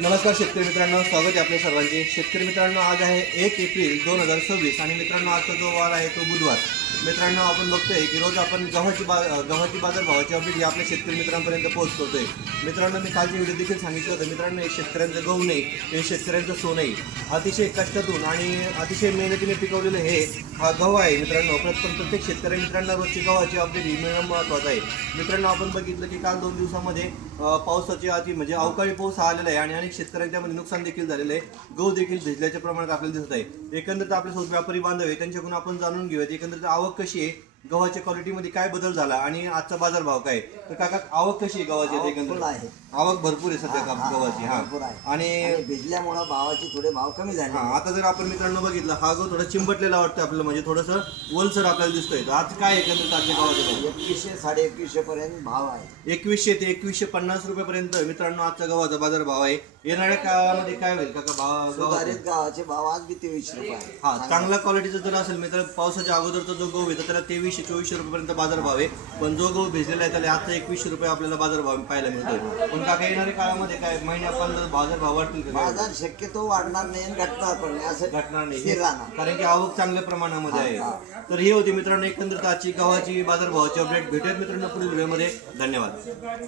नमस्कार शेतकरी मित्रांनो, स्वागत आहे आपल्या सर्वांचे। शेतकरी मित्रांनो, आज आहे 1 एप्रिल 2026 आणि मित्रांनो आजचा जो वार आहे तो बुधवार। मित्रांनो, आपण बघतोय की रोज आपण गव्हाची बाजारभावाची अपडेट आपल्या शेतकरी मित्रांपर्यंत पोहोचवतोय। मित्रांनो, मी कालच्या व्हिडिओ देखील सांगितलं होतं, मित्रांनो हे शेतकऱ्यांचं गहू नाही, हे शेतकऱ्यांचं सोनं नाही। अतिशय कष्टातून आणि अतिशय मेहनतीने पिकवलेलं हे हा गहू आहे। मित्रांनो, प्रत्येक शेतकरी मित्रांना रोजची गव्हाची अपडेट ही मिळणं महत्त्वाचं आहे। मित्रांनो, आपण बघितलं की काल 2 दिवसामध्ये पावसाची म्हणजे अवकाळी पाऊस आलेला आहे आणि अनेक शेतकऱ्यांच्या मध्ये नुकसान देखील झालेलं आहे। गहू देखील भिजल्याच्या प्रमाणात आपल्याला दिसत आहे। एकंदरीत आपल्यासोबत व्यापारी बांधव आहे, त्यांच्याकडून आपण जाणून घेऊयात एकंदरीत आवक कशी आहे, गव्हाच्या क्वालिटीमध्ये काय बदल झाला आणि आजचा बाजार भाव काय। तर काका, आवक कशी आहे गव्हाची? एकंदरीत आहे, आवक भरपूर आहे सध्या गव्हाची। भरपूर आहे आणि भिजल्यामुळे भावाचे थोडे भाव कमी झाले। आता जर आपण मित्रांनो बघितलं, हा गहू थोडा चिंबटलेला वाटतं आपल्याला, म्हणजे थोडंसं ओलसर आपल्याला दिसतोय। तर आज काय एकंदरीत आजच्या गव्हाचे भाव? 2100 2150 पर्यंत भाव आहे। 2100 ते 2150 रुपयापर्यंत मित्रांनो आजचा गव्हाचा बाजार भाव आहे। येणाऱ्या काळामध्ये काय होईल काका भाव? सुधारित गावाचे भाव आज बी 2300 रुपये आहे। हा, चांगला क्वालिटीचा जर असेल मित्र, पावसाच्या अगोदरचा जो गहू आहे तर त्याला 2300-2400 रुपयापर्यंत बाजार भाव आहे। पण जो गहू भिजलेला आहे त्याला आता 2100 रुपये आपल्याला बाजार भाव पाहायला मिळतोय। पण काका, येणाऱ्या काळामध्ये काय महिन्यापर्यंत बाजार भाव वाढतील का? बाजार शक्यतो वाढणार नाही आणि घटणार पण नाही, असं घटणार नाही, स्थिर राहणार, कारण की आवक चांगल्या प्रमाणामध्ये आहे। तर हे होती मित्रांनो एकंदरीत आजची गव्हाची बाजार भावाची अपडेट। भेटूयात मित्रांनो पुढील व्हिडिओमध्ये। धन्यवाद।